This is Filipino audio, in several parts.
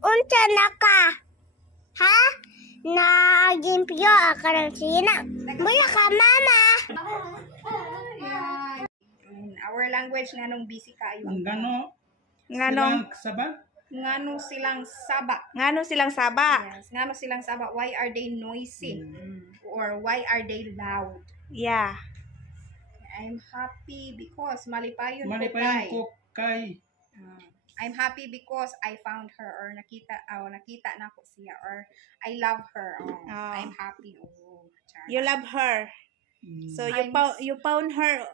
Unsa na ka? Ha? Nagimpyo ka ng sina. Mula ka, mama. In our language, nganong busy kayo? Ngano saba? Ngano silang saba. Ngano silang saba? Yes, ngano silang saba. Why are they noisy? Or why are they loud? Yeah. I'm happy because malipayon ko kay. I'm happy because I found her or nakita na ko siya or I love her. I'm happy. You love her. So you found her.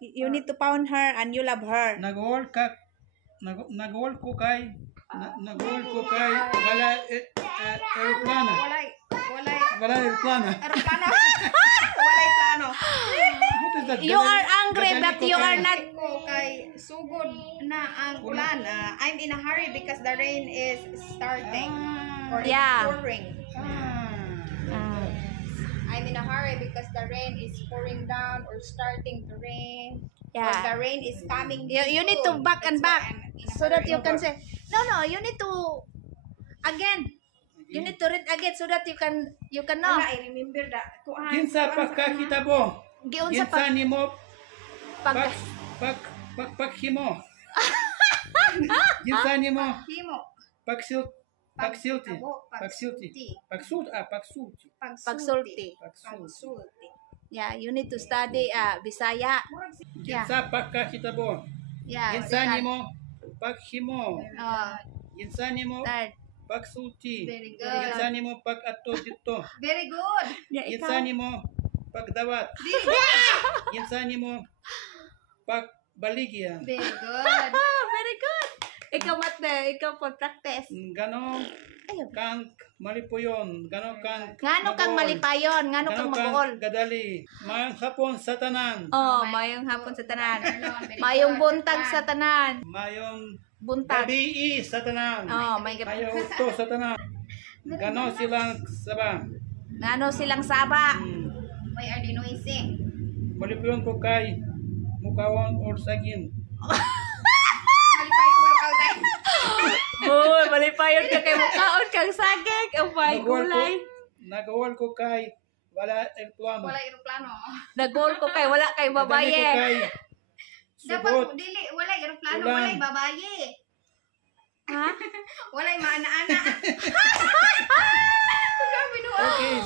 You need to found her and you love her. Nagol ko kay wala aeroplano. Wala aeroplano. Walay plano. You are angry but you are not. Kay sugod na ang ulan. I'm in a hurry because the rain is starting or it's pouring. I'm in a hurry because the rain is pouring down or starting to rain. Yeah. Or the rain is coming. You need to back and back so that you can say no. You need to again. You need to read again so that you can know. I remember that. Kinsa pagkakitabo? Kinsa nimo paghimo. Kinsa nimo pagsulti. Yeah, you need to study Bisaya. Kinsa pagkakitabo? Yeah. Kinsa nimo paghimo. Kinsa nimo Third. pagsulti. Very good. Kinsa nimo pag-ato dito. Very good. Kinsa nimo pagdawat. Kinsa nimo pagbaligya. Very good. Very good. Ikaw mate, ikaw pag-practice. Gano kang malipuyon, gano kang malipayon, gano kang magol. Gadali, mayong hapon sa tanan. Mayong hapon sa tanan. Mayong buntag sa tanan. Mayong Buntag. gabi sa tanan. May gabi. Mayong to sa tanan. Gano silang saba. Ngano silang saba. Why are they noisy? Malipuyon ko kay mukawon or saging. Malipay ko ng kalday. Malipayon ka kay mukaon kang saging. Oh my gulay. Nagawal ko kay wala aeroplano. Wala aeroplano. Nagol ko kay wala kay babaye. Dapat dili wala aeroplano, wala babaye. Ha? Wala maana-ana. Okay.